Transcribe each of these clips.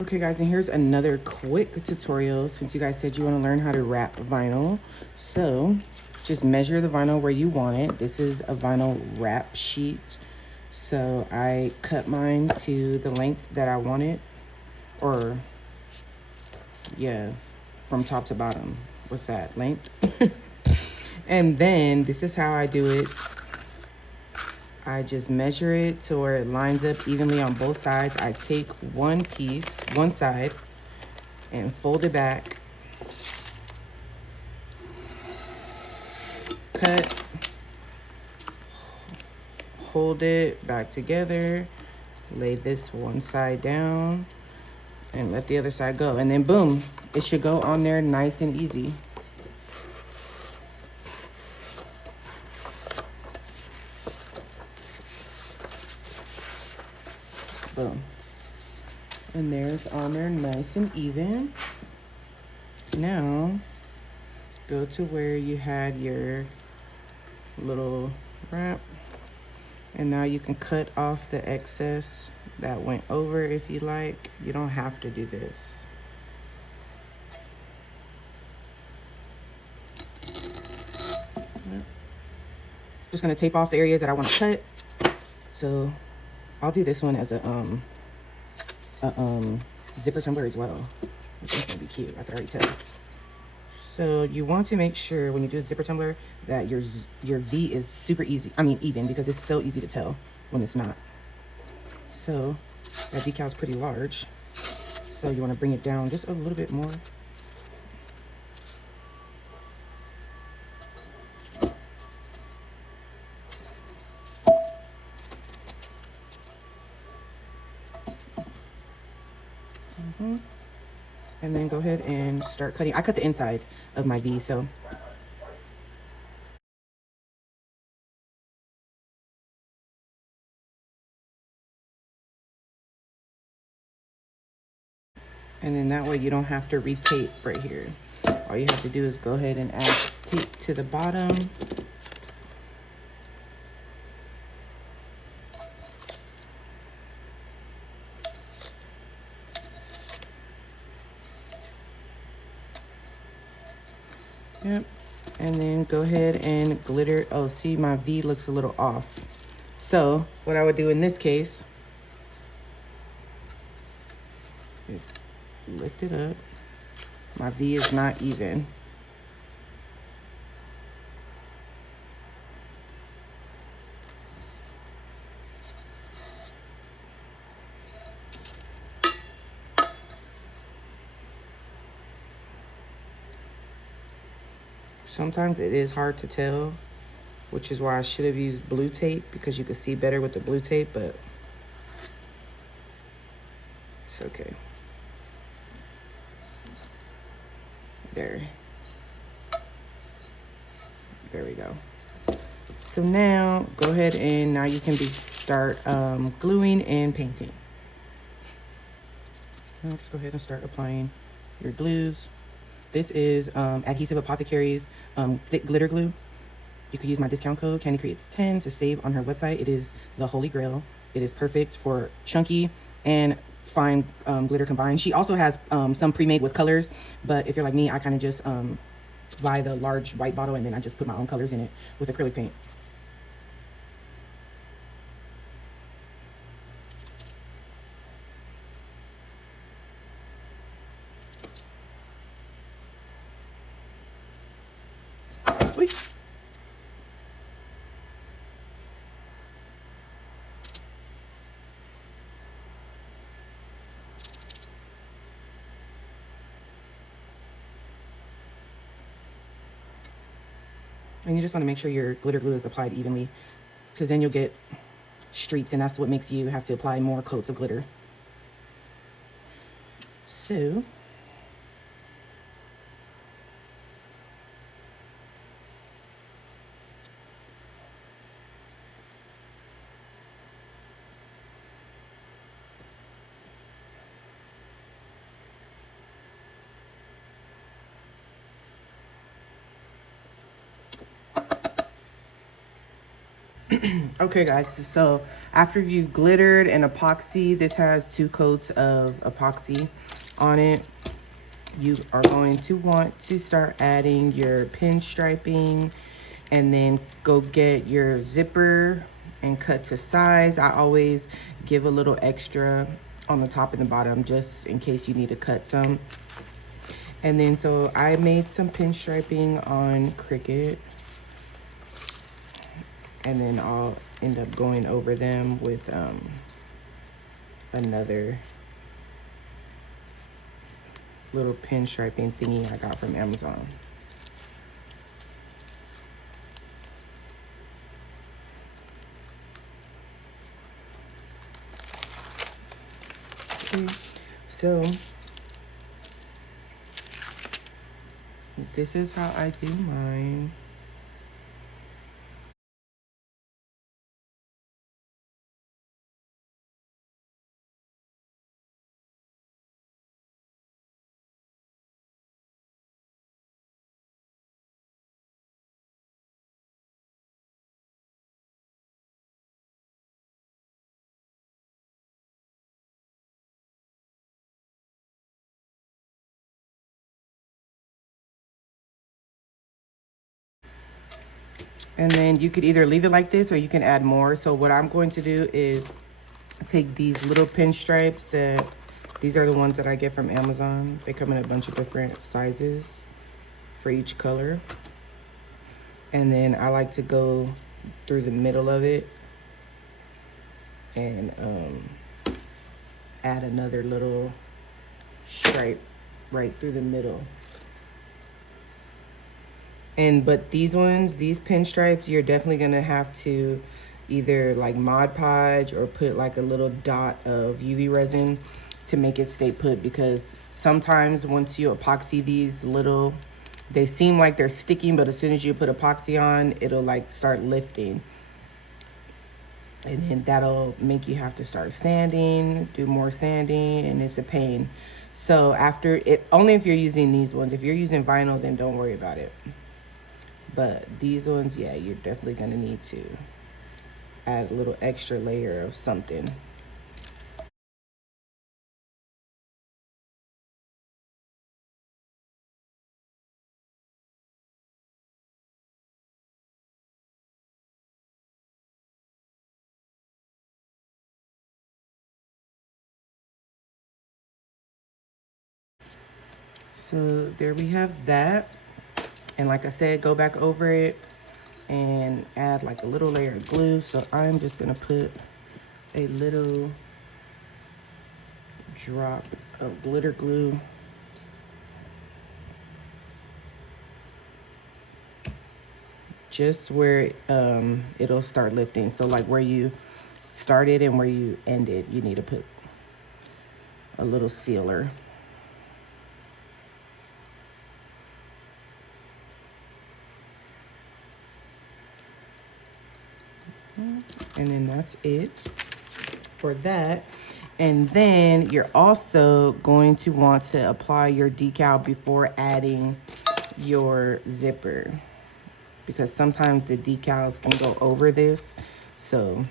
Okay guys, and here's another quick tutorial since you guys said you want to learn how to wrap vinyl. So just measure the vinyl where you want it. This is a vinyl wrap sheet. So I cut mine to the length that I want it, or yeah, from top to bottom. What's that, length? And then this is how I do it. I just measure it to where it lines up evenly on both sides. I take one piece, one side, and fold it back, cut, hold it back together, lay this one side down, and let the other side go. And then boom, it should go on there nice and easy. Boom. And there's on there nice and even. Now, go to where you had your little wrap. And now you can cut off the excess that went over if you like. You don't have to do this. Just gonna tape off the areas that I want to cut. So I'll do this one as a zipper tumbler as well, which is gonna be cute. I could already tell. So you want to make sure when you do a zipper tumbler that your V is super easy. I mean even, because it's so easy to tell when it's not. So that decal is pretty large. So you want to bring it down just a little bit more. And then go ahead and start cutting. I cut the inside of my V, so. And then that way you don't have to re-tape right here. All you have to do is go ahead and add tape to the bottom. Yep. And then go ahead and glitter. Oh, see, my V looks a little off. So what I would do in this case is lift it up. My V is not even. Sometimes it is hard to tell, which is why I should have used blue tape, because you could see better with the blue tape, but it's okay. There we go. So now go ahead and now you can start gluing and painting. Now just go ahead and start applying your glues. This is Adhesive Apothecary's thick glitter glue. You could use my discount code Candy Creates 10 to save on her website. It is the holy grail. It is perfect for chunky and fine glitter combined. She also has some pre-made with colors, but if you're like me, I kind of just buy the large white bottle and then I just put my own colors in it with acrylic paint. Wait. And you just want to make sure your glitter glue is applied evenly, because then you'll get streaks, and that's what makes you have to apply more coats of glitter. So Okay guys, so after you've glittered and epoxy, this has 2 coats of epoxy on it. You are going to want to start adding your pinstriping, and then go get your zipper and cut to size. I always give a little extra on the top and the bottom just in case you need to cut some. And then so I made some pinstriping on Cricut, and then I'll end up going over them with another little pinstriping thingy I got from Amazon. Okay, so this is how I do mine. And then you could either leave it like this or you can add more. So what I'm going to do is take these little pinstripes that, these are the ones that I get from Amazon. They come in a bunch of different sizes for each color. And then I like to go through the middle of it and add another little stripe right through the middle. But these ones, these pinstripes, you're definitely gonna have to either like Mod Podge or put like a little dot of UV resin to make it stay put, because sometimes once you epoxy these little, they seem like they're sticking, but as soon as you put epoxy on, it'll like start lifting. And then that'll make you have to start sanding, do more sanding, and it's a pain. So after it, only if you're using these ones. If you're using vinyl, then don't worry about it. But these ones, yeah, you're definitely gonna need to add a little extra layer of something. So there we have that. And like I said, go back over it and add like a little layer of glue. So I'm just gonna put a little drop of glitter glue. Just where it'll start lifting. So like where you started and where you ended, you need to put a little sealer. And then that's it for that. And then you're also going to want to apply your decal before adding your zipper, because sometimes the decals can go over this. So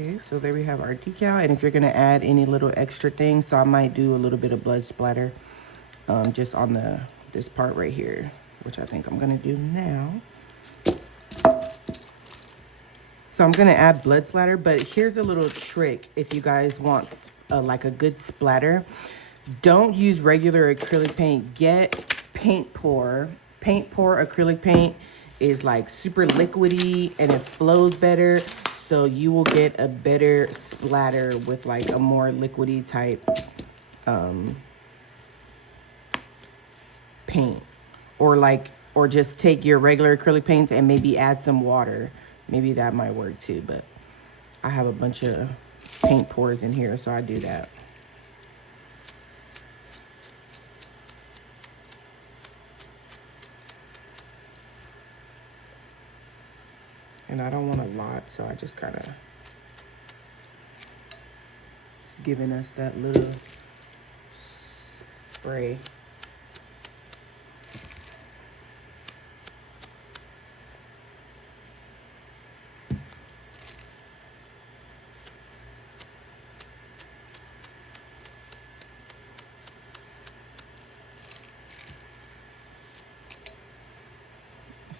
okay, so there we have our decal. And if you're gonna add any little extra things, so I might do a little bit of blood splatter just on this part right here, which I think I'm gonna do now. So I'm gonna add blood splatter, but here's a little trick if you guys want like a good splatter. Don't use regular acrylic paint, get paint pour. Paint pour acrylic paint is like super liquidy and it flows better. So you will get a better splatter with like a more liquidy type paint, or just take your regular acrylic paint and maybe add some water. Maybe that might work too, but I have a bunch of paint pours in here, so I do that. And I don't want a lot, so I just kind of giving us that little spray.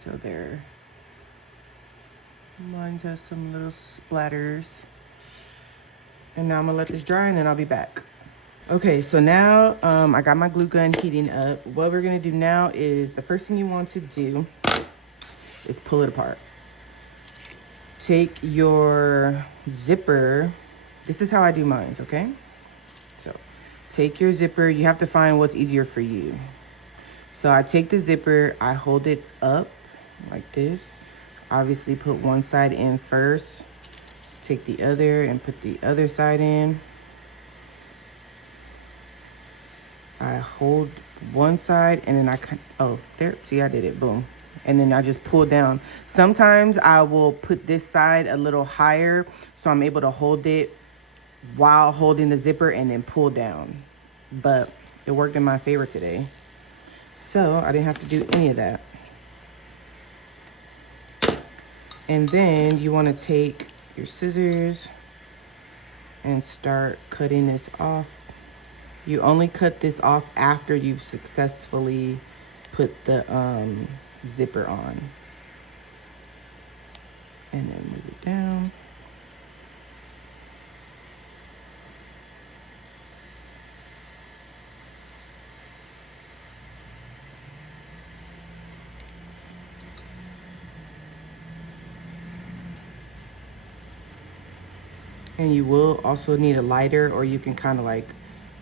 So there. Mine has some little splatters. And now I'm gonna let this dry and then I'll be back. Okay, so now I got my glue gun heating up. What we're gonna do now is, the first thing you want to do is pull it apart. Take your zipper. This is how I do mine, okay? So take your zipper. You have to find what's easier for you. So I take the zipper, I hold it up like this. Obviously put one side in first. Take the other and put the other side in. I hold one side and then oh, there, see, I did it, boom. And then I just pull down. Sometimes I will put this side a little higher so I'm able to hold it while holding the zipper and then pull down. But it worked in my favor today. So I didn't have to do any of that. And then you want to take your scissors and start cutting this off. You only cut this off after you've successfully put the zipper on. And then move it down. And you will also need a lighter, or you can kind of like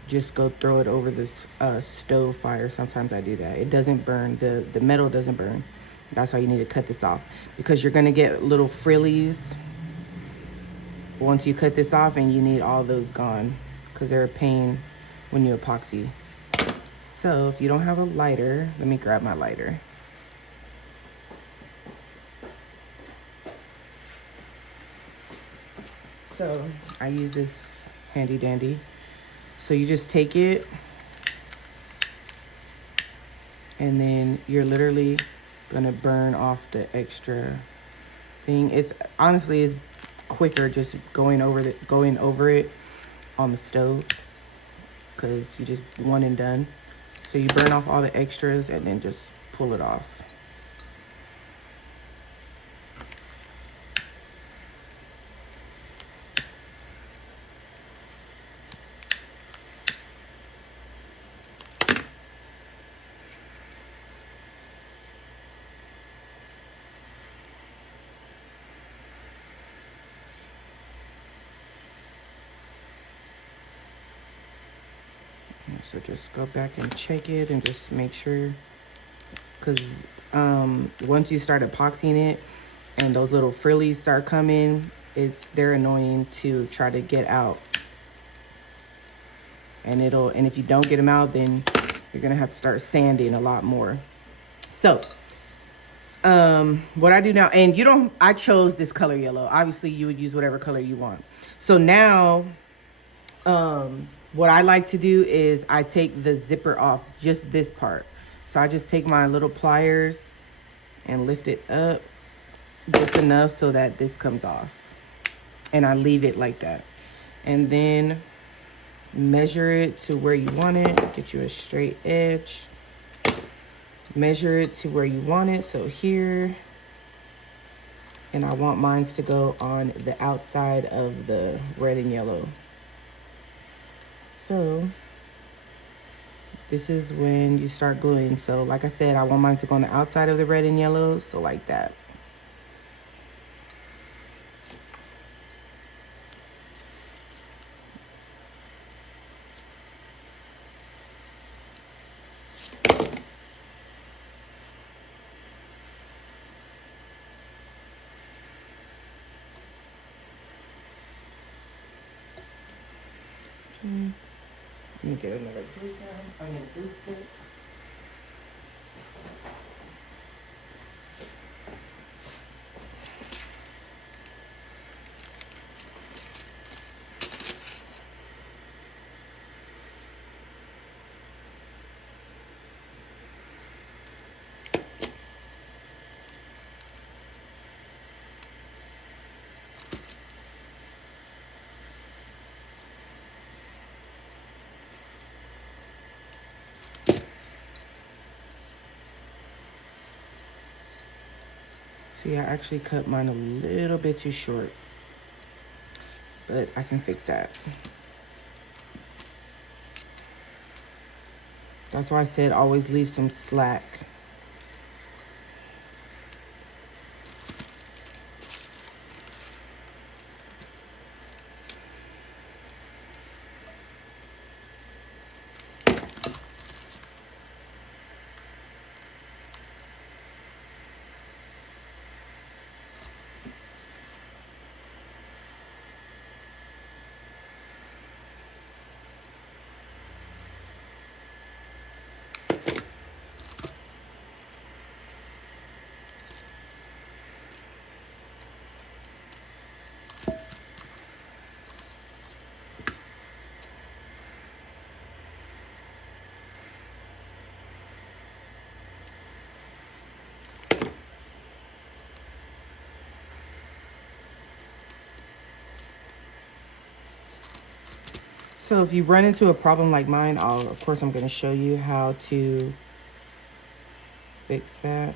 just go throw it over this stove fire. Sometimes I do that. It doesn't burn, the metal doesn't burn. That's why you need to cut this off, because you're gonna get little frillies once you cut this off, and you need all those gone because they're a pain when you epoxy. So if you don't have a lighter, let me grab my lighter. So I use this handy dandy. So you just take it and then you're literally gonna burn off the extra thing. It's honestly is quicker just going over it on the stove, because you just one and done. So you burn off all the extras and then just pull it off. So just go back and check it and just make sure, because once you start epoxying it and those little frillies start coming, they're annoying to try to get out. And if you don't get them out, then you're gonna have to start sanding a lot more. So what I do now, and I chose this color yellow. Obviously you would use whatever color you want. So now what I like to do is I take the zipper off, just this part. So I just take my little pliers and lift it up just enough so that this comes off. And I leave it like that. And then measure it to where you want it. Get you a straight edge. Measure it to where you want it. So here. And I want mine to go on the outside of the red and yellow. So this is when you start gluing. So like I said, I want mine to go on the outside of the red and yellow. So like that. Let me get another glue gun. I'm gonna glue stick. See, I actually cut mine a little bit too short, but I can fix that. That's why I said always leave some slack. So if you run into a problem like mine, of course, I'm going to show you how to fix that.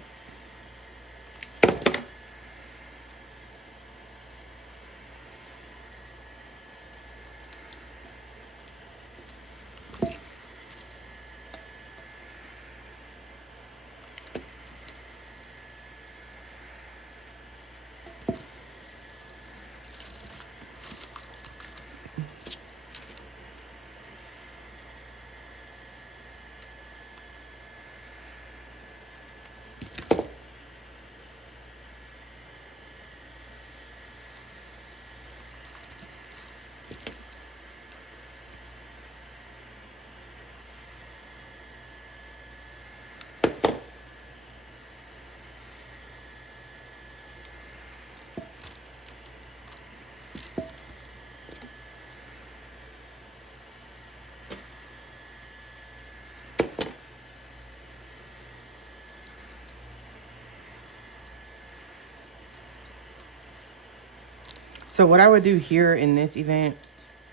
So what I would do here in this event,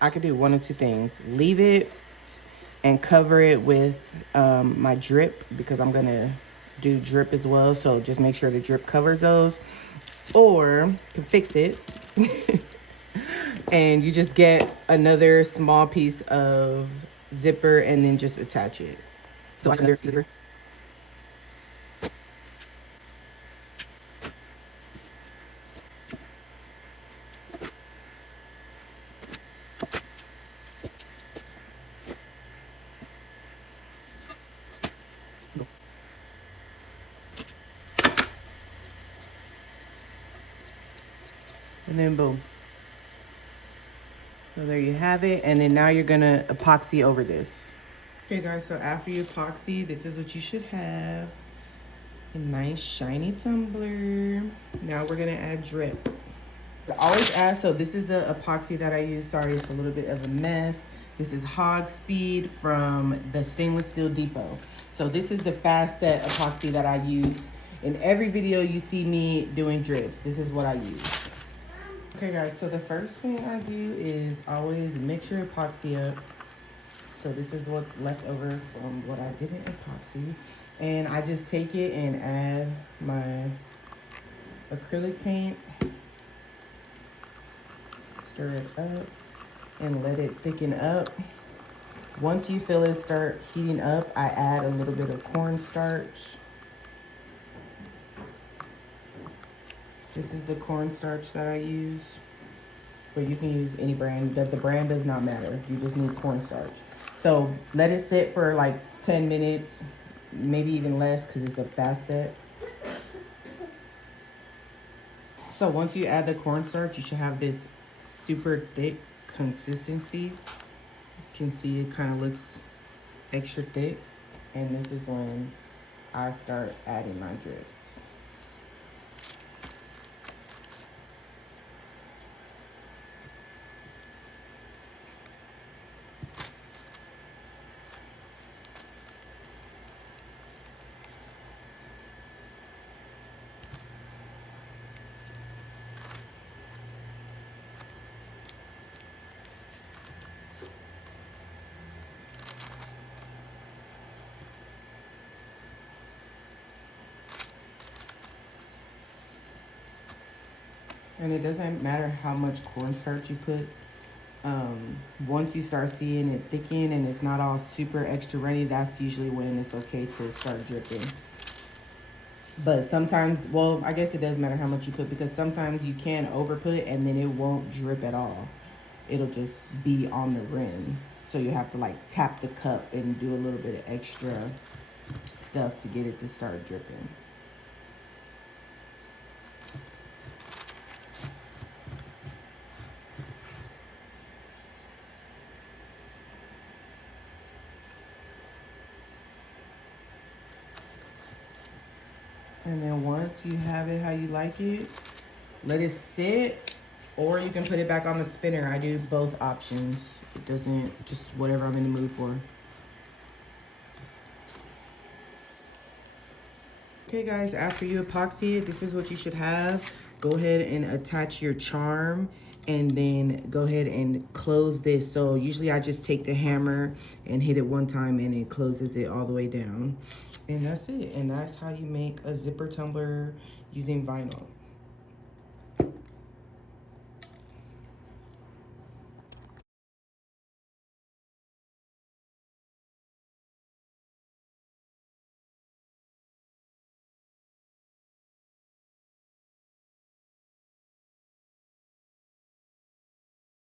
I could do one of two things. Leave it and cover it with my drip, because I'm gonna do drip as well. So just make sure the drip covers those. Or to fix it, and you just get another small piece of zipper and then just attach it. So another zipper. And then boom. So there you have it. And then now you're gonna epoxy over this. Okay guys, so after you epoxy, this is what you should have. A nice shiny tumbler. Now we're gonna add drip. I always add, so this is the epoxy that I use. Sorry, it's a little bit of a mess. This is Hog Speed from the Stainless Steel Depot. So this is the fast set epoxy that I use. In every video you see me doing drips, this is what I use. Okay guys, so the first thing I do is always mix your epoxy up. So this is what's left over from what I didn't epoxy. And I just take it and add my acrylic paint. Stir it up and let it thicken up. Once you feel it start heating up, I add a little bit of cornstarch. This is the cornstarch that I use. But you can use any brand. The brand does not matter. You just need cornstarch. So let it sit for like 10 minutes, maybe even less, because it's a fast set. So once you add the cornstarch, you should have this super thick consistency. You can see it kind of looks extra thick, and this is when I start adding my drips. And it doesn't matter how much cornstarch you put. Once you start seeing it thicken and it's not all super extra runny, that's usually when it's okay to start dripping. But sometimes, well, I guess it does matter how much you put, because sometimes you can overput and then it won't drip at all. It'll just be on the rim. So you have to like tap the cup and do a little bit of extra stuff to get it to start dripping. And then once you have it how you like it, let it sit, or you can put it back on the spinner. I do both options. It doesn't, just whatever I'm in the mood for. Okay guys, after you epoxy it, this is what you should have. Go ahead and attach your charm, and then go ahead and close this. So usually I just take the hammer and hit it one time and it closes it all the way down. And that's it. And that's how you make a zipper tumbler using vinyl.